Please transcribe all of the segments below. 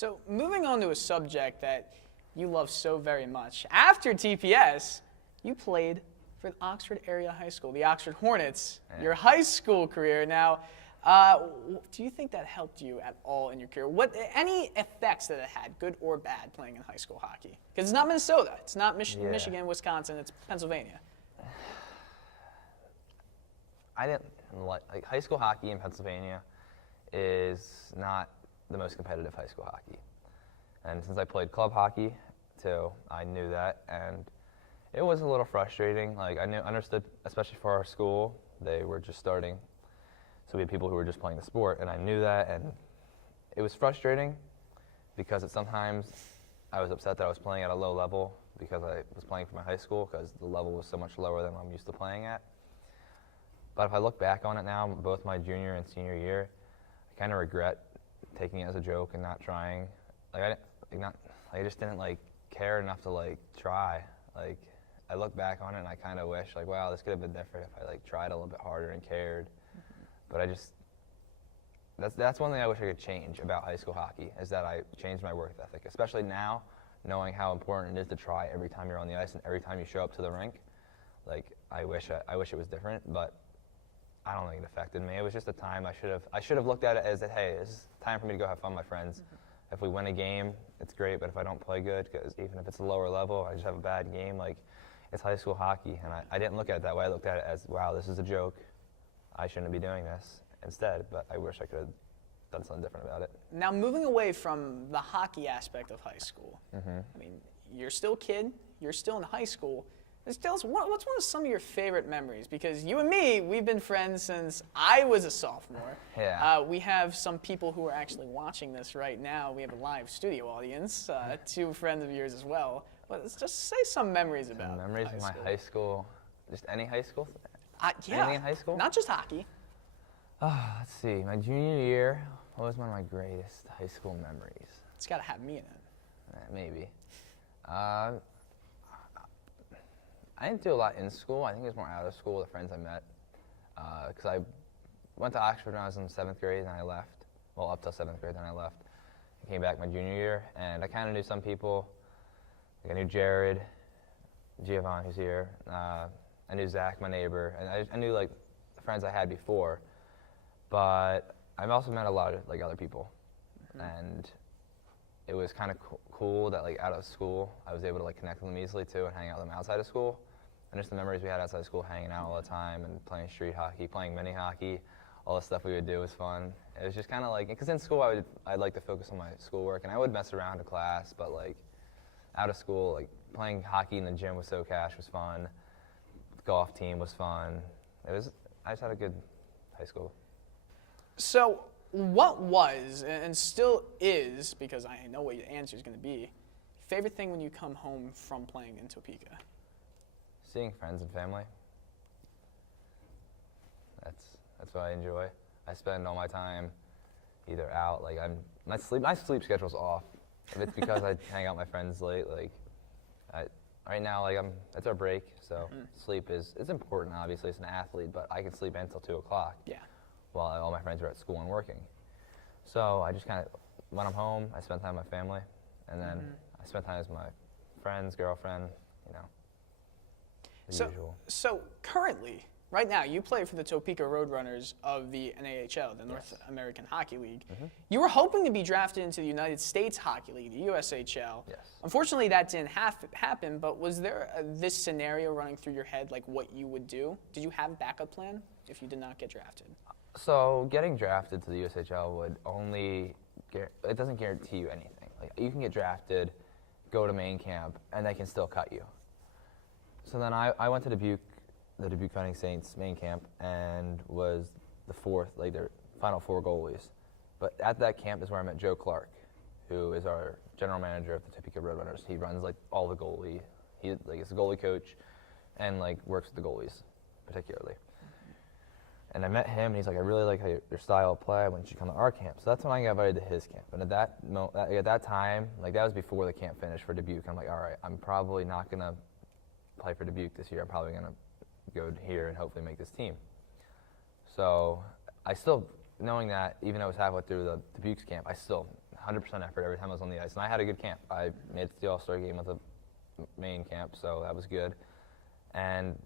So moving on to a subject that you love so very much. After TPS, you played for the Oxford Area High School, the Oxford Hornets, your high school career. Now, do you think that helped you at all in your career? Any effects that it had, good or bad, playing in high school hockey? Because it's not Minnesota, it's not Michigan, Wisconsin, it's Pennsylvania. I didn't like high school hockey in Pennsylvania is not the most competitive high school hockey. And since I played club hockey too, I knew that, and it was a little frustrating. Like understood, especially for our school, they were just starting. So we had people who were just playing the sport, and I knew that, and it was frustrating because sometimes I was upset that I was playing at a low level because I was playing for my high school because the level was so much lower than I'm used to playing at. But if I look back on it now, both my junior and senior year, I kind of regret taking it as a joke and not trying. I just didn't care enough to try. I look back on it and I kind of wish wow, this could have been different if I tried a little bit harder and cared. But that's one thing I wish I could change about high school hockey, is that I changed my work ethic, especially now, knowing how important it is to try every time you're on the ice and every time you show up to the rink. I wish it was different, but I don't think it affected me. It was just a time I should have looked at it as that, hey, this is time for me to go have fun with my friends. If we win a game, it's great, but if I don't play good, because even if it's a lower level, I just have a bad game, it's high school hockey. And I didn't look at it that way. I looked at it as, wow, this is a joke. I shouldn't be doing this instead, but I wish I could have done something different about it. Now, moving away from the hockey aspect of high school, I mean, you're still a kid, you're still in high school. Just tell us, what's one of some of your favorite memories? Because you and me, we've been friends since I was a sophomore. Yeah. We have some people who are actually watching this right now. We have a live studio audience, two friends of yours as well. But let's just say some memories about memories of my high school, just any high school? Yeah. Anything in high school? Not just hockey. Let's see. My junior year, what was one of my greatest high school memories? It's got to have me in it. Maybe. I didn't do a lot in school. I think it was more out of school, the friends I met. Because I went to Oxford when I was in 7th grade and I left. Well, up till 7th grade, then I left. I came back my junior year, and I kind of knew some people. I knew Jared, Giovanni, who's here. I knew Zach, my neighbor, and I knew the friends I had before. But I've also met a lot of other people, and it was kind of cool that out of school I was able to connect with them easily too and hang out with them outside of school. And just the memories we had outside of school, hanging out all the time and playing street hockey, playing mini hockey, all the stuff we would do was fun. It was just kind of because in school I'd like to focus on my schoolwork, and I would mess around in class, but out of school, playing hockey in the gym with SoCash was fun. The golf team was fun. I just had a good high school. So what was, and still is, because I know what your answer is going to be, favorite thing when you come home from playing in Topeka? Seeing friends and family. That's what I enjoy. I spend all my time either out, my sleep schedule's off. If it's because I hang out with my friends late, right now, it's our break, so sleep it's important, obviously, as an athlete, but I can sleep until 2 o'clock. Yeah. While all my friends are at school and working. So I just when I'm home, I spend time with my family, and then I spend time with my friends, girlfriend, the usual. So currently, right now, you play for the Topeka RoadRunners of the NAHL, the North American Hockey League. You were hoping to be drafted into the United States Hockey League, the USHL. Yes. Unfortunately, that didn't happen, but was there this scenario running through your head, what you would do? Did you have a backup plan if you did not get drafted? So getting drafted to the USHL would it doesn't guarantee you anything. You can get drafted, go to main camp, and they can still cut you. So then I went to Dubuque, the Dubuque Fighting Saints main camp, and was the fourth, their final 4 goalies. But at that camp is where I met Joe Clark, who is our general manager of the Topeka RoadRunners. He runs all the goalie. He is a goalie coach, and works with the goalies particularly. And I met him, and he's like, I really like your style of play. Why don't you come to our camp? So that's when I got invited to his camp. And at that time, that was before the camp finished for Dubuque. I'm like, all right, I'm probably not going to play for Dubuque this year. I'm probably going to go here and hopefully make this team. So I still, knowing that, even though I was halfway through the Dubuque's camp, I still 100% effort every time I was on the ice. And I had a good camp. I made it to the All-Star game with the main camp, so that was good. And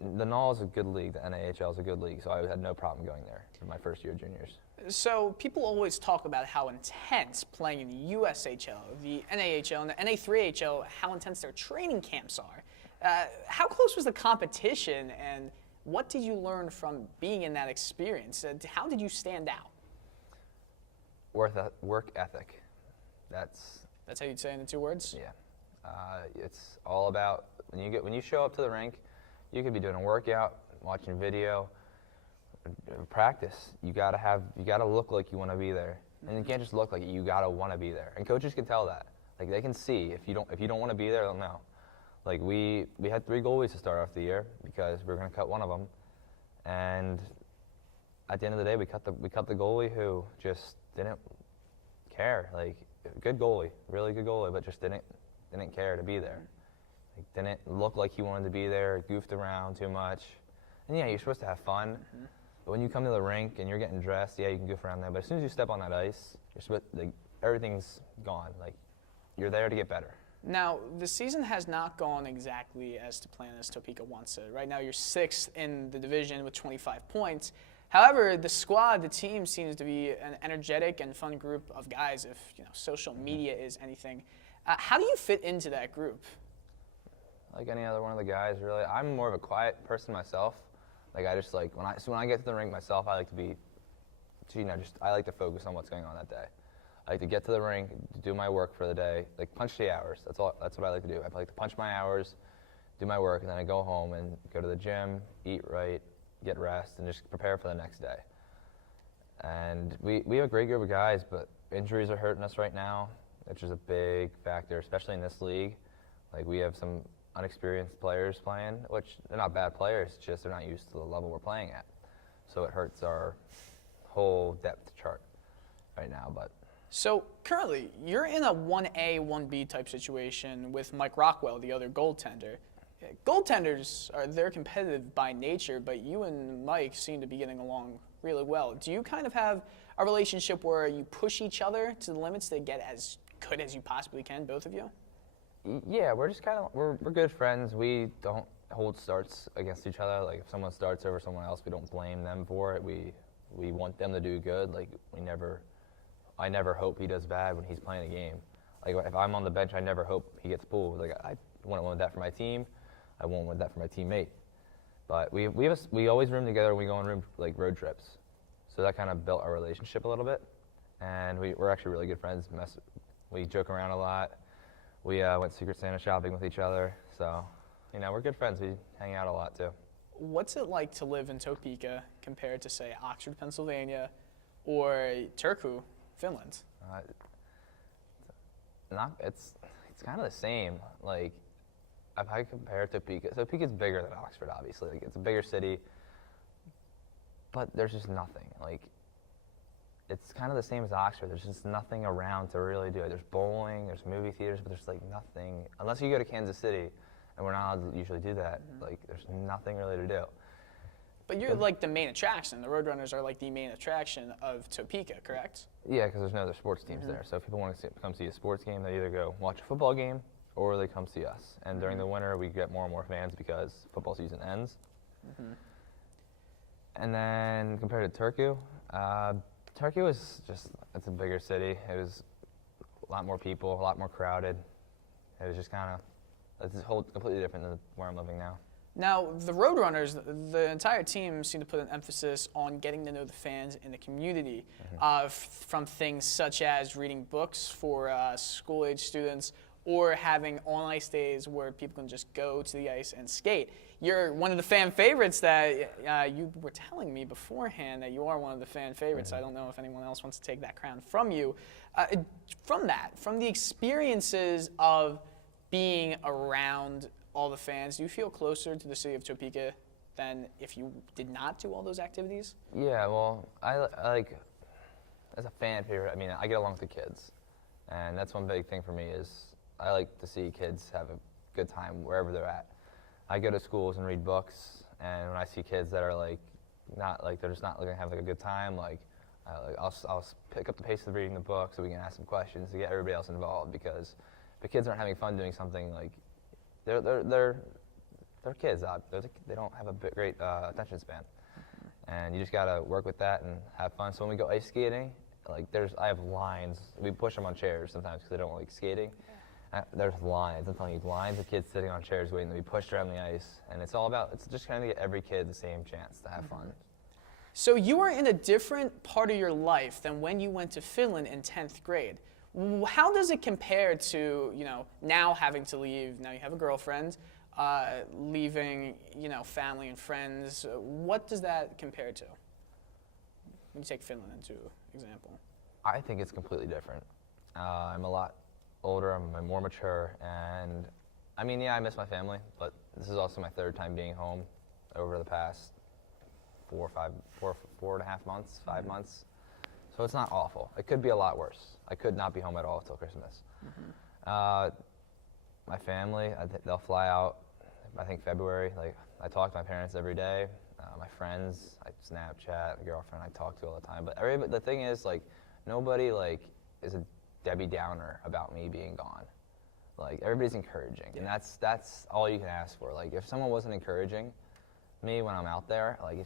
the NAL is a good league. The NAHL is a good league, so I had no problem going there for my first year of juniors. So people always talk about how intense playing in the USHL, the NAHL, and the NA3HL, how intense their training camps are. How close was the competition, and what did you learn from being in that experience? How did you stand out? Work ethic. That's how you'd say it in 2 words? Yeah. It's all about when you show up to the rink, you could be doing a workout, watching video, practice. You gotta look like you want to be there, and you can't just look like it. You gotta want to be there, and coaches can tell that. Like they can see if you don't want to be there, they'll know. Like we had 3 goalies to start off the year because we were going to cut one of them, and at the end of the day, we cut the goalie who just didn't care. Like good goalie, really good goalie, but just didn't care to be there. Like, didn't look like he wanted to be there. Goofed around too much. And yeah, you're supposed to have fun. But when you come to the rink and you're getting dressed, yeah, you can goof around there. But as soon as you step on that ice, everything's gone. Like you're there to get better. Now, the season has not gone exactly as to plan as Topeka wants it. Right now, you're 6th in the division with 25 points. However, the team seems to be an energetic and fun group of guys. If social media is anything, how do you fit into that group? Like any other one of the guys, really. I'm more of a quiet person myself. Like I just when I get to the rink myself, I like to be, I like to focus on what's going on that day. I like to get to the rink, do my work for the day, like punch the hours. That's what I like to do. I like to punch my hours, do my work, and then I go home and go to the gym, eat right, get rest, and just prepare for the next day. And we have a great group of guys, but injuries are hurting us right now, which is a big factor, especially in this league. Like we have some unexperienced players playing, which they're not bad players, it's just they're not used to the level we're playing at. So it hurts our whole depth chart right now. But so currently, you're in a 1A, 1B type situation with Mike Rockwell, the other goaltender. Goaltenders they're competitive by nature, but you and Mike seem to be getting along really well. Do you kind of have a relationship where you push each other to the limits to get as good as you possibly can, both of you? Yeah, we're just we're good friends. We don't hold starts against each other. Like if someone starts over someone else, we don't blame them for it. We want them to do good. Like I never hope he does bad when he's playing a game. Like if I'm on the bench, I never hope he gets pulled. Like I want that for my team. I want that for my teammate. But we always room together when we go on road trips. So that kind of built our relationship a little bit. And we're actually really good friends. We joke around a lot. We went Secret Santa shopping with each other. So, we're good friends. We hang out a lot too. What's it like to live in Topeka compared to, say, Oxford, Pennsylvania, or Turku, Finland? It's kind of the same. Like, if I compare Topeka's bigger than Oxford, obviously. Like, it's a bigger city, but there's just nothing. Like, it's kind of the same as Oxford. There's just nothing around to really do it. There's bowling, there's movie theaters, but there's nothing. Unless you go to Kansas City, and we're not allowed to usually do that. Like, there's nothing really to do. But you're like the main attraction. The RoadRunners are like the main attraction of Topeka, correct? Yeah, because there's no other sports teams there. So if people want to come see a sports game, they either go watch a football game or they come see us. And during the winter, we get more and more fans because football season ends. And then compared to Turku, Turku was it's a bigger city. It was a lot more people, a lot more crowded. It was just it's completely different than where I'm living now. Now, the RoadRunners, the entire team seem to put an emphasis on getting to know the fans in the community, from things such as reading books for school-age students or having on-ice days where people can just go to the ice and skate. You're one of the fan favorites that you were telling me beforehand that you are one of the fan favorites. I don't know if anyone else wants to take that crown from you. From the experiences of being around all the fans, do you feel closer to the city of Topeka than if you did not do all those activities? Yeah, well, I like, as a fan favorite, I get along with the kids. And that's one big thing for me is I like to see kids have a good time wherever they're at. I go to schools and read books, and when I see kids that are they're just not looking to have a good time, I'll pick up the pace of reading the book so we can ask some questions to get everybody else involved, because if the kids aren't having fun doing something, like they're kids. They don't have a great attention span, and you just gotta work with that and have fun. So when we go ice skating, like I have lines. We push them on chairs sometimes because they don't like skating. There's lines. I'm telling you, lines of kids sitting on chairs waiting to be pushed around the ice, and it's just kind of get every kid the same chance to have fun. So you are in a different part of your life than when you went to Finland in 10th grade. How does it compare to, now having to leave, now you have a girlfriend, leaving, family and friends? What does that compare to? When you take Finland into example. I think it's completely different. I'm a lot older, I'm more mature, and I miss my family, but this is also my third time being home over the past 4.5 months, 5 months. So it's not awful. It could be a lot worse. I could not be home at all till Christmas. My family, they'll fly out, I think February. Like, I talk to my parents every day. My friends, I Snapchat, my girlfriend, I talk to all the time. But the thing is, like, nobody is a Debbie Downer about me being gone. Like, everybody's encouraging, and that's all you can ask for. Like, if someone wasn't encouraging me when I'm out there, like,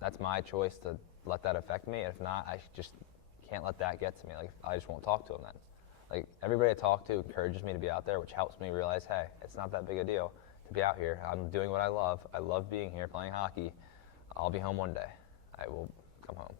that's my choice to let that affect me. If not, I just can't let that get to me. Like, I just won't talk to them then. Like, everybody I talk to encourages me to be out there, which helps me realize, hey, it's not that big a deal to be out here. I'm doing what I love. I love being here playing hockey. I'll be home one day. I will come home.